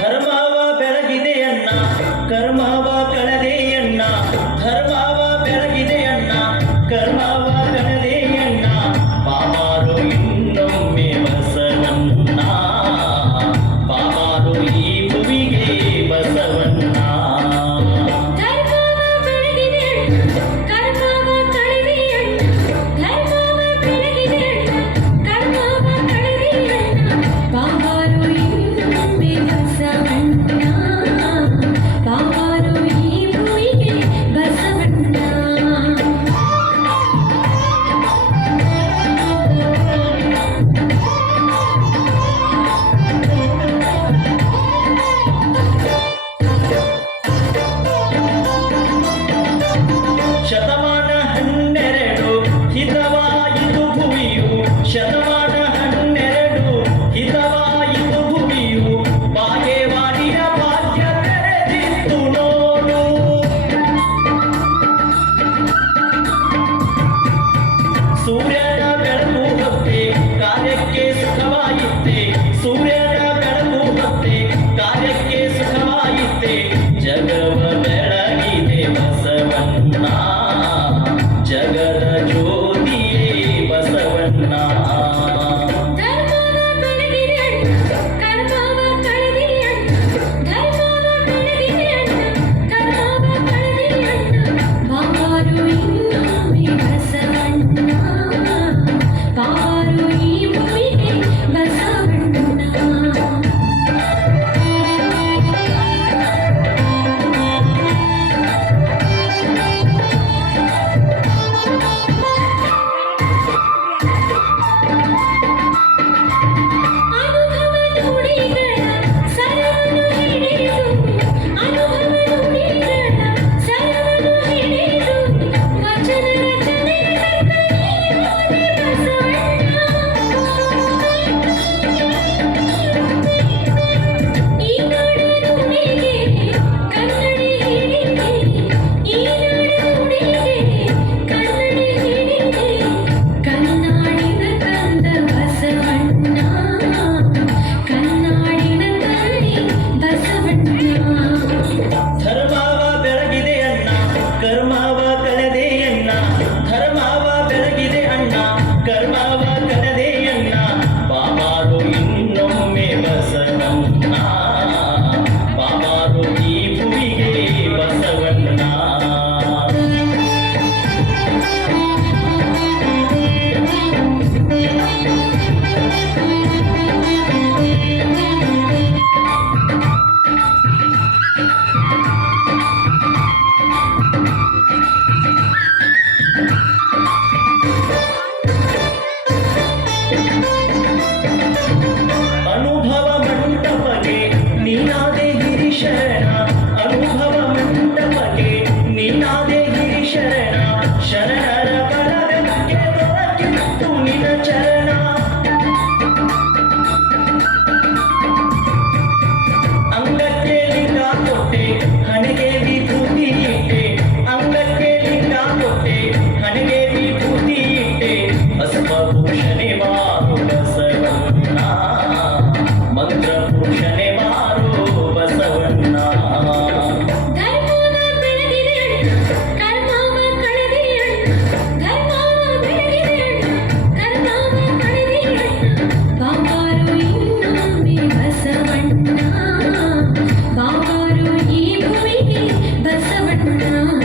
ಧರ್ಮವ ಬೆಳಗಿದೆಯಣ್ಣ ಕರ್ಮವ ಕಳೆದೆಯಣ್ಣ ಧರ್ಮವ ಬೆಳಗಿದೆಯಣ್ಣ ಕರ್ಮವ ಕಳೆದೆಯಣ್ಣ ಬಾಬಾರು ಇನ್ನೊಮ್ಮೆ ಬಸವಣ್ಣ ಬಾಬಾರು ಈ ಭುವಿಗೆ ಬಸವಣ್ಣ ಶತಮಾನ 12 ಹಿತವಾಯಿತು ಭುವಿಯು ಶತಮಾನ 12 ಹಿತವಾಯಿತು ಭುವಿಯು ಬಾಗೇವಾಡಿಯ ಭಾಗ್ಯ ತೆರೆದಿತ್ತು ನೋಡು ಸೂರ್ಯನ ಬೆಳಕು ಹೊತ್ತೆ ಕಾರ್ಯಕ್ಕೆ ಸುಖವಾಯಿತೆ ಸೂರ್ಯನ ಬೆಳಕು ಹೊತ್ತೆ ಕಾರ್ಯಕ್ಕೆ ಸುಖವಾಯಿತೆ ಜಗವ ಬೆಳಗಿದೆ ಬಸವಣ್ಣ ಜಗದ ಜ್ಯೋತಿಯೇ ಬಸವಣ್ಣ ಅನುಭವ ಮಂಟಪಗೆ ನೀನಾದೆ ಗಿರಿಶರಣ ಅನುಭವ ಮಂಟಪಗೆ ನೀನಾದೆ ಗಿರಿಶರಣ ಶರಣರ ಬಲವೆನಗೆ ದೊರಕಿತ್ತು ನಿನ ಚರಣ ಅಂಗಕ್ಕೆ ಲಿಂಗ ಕೊಟ್ಟೆ ಹಣೆಗೆ ವಿಭೂತಿ ಇಟ್ಟೆ ಅಂಗಕ್ಕೆ ಲಿಂಗ ಕೊಟ್ಟೆ ಹಣೆಗೆ ವಿಭೂತಿ ಇಟ್ಟೆ ಭಸ್ಮಭೂಷಣೆ ಮಾರು ಬಸವಣ್ಣ ಮಂತ್ರಭೂಷಣೆ ಮಾರು ಬಸವಣ್ಣ ಬಾಬಾರು ಈ ಭೂಮಿಗೆ ಬಸವಣ್ಣ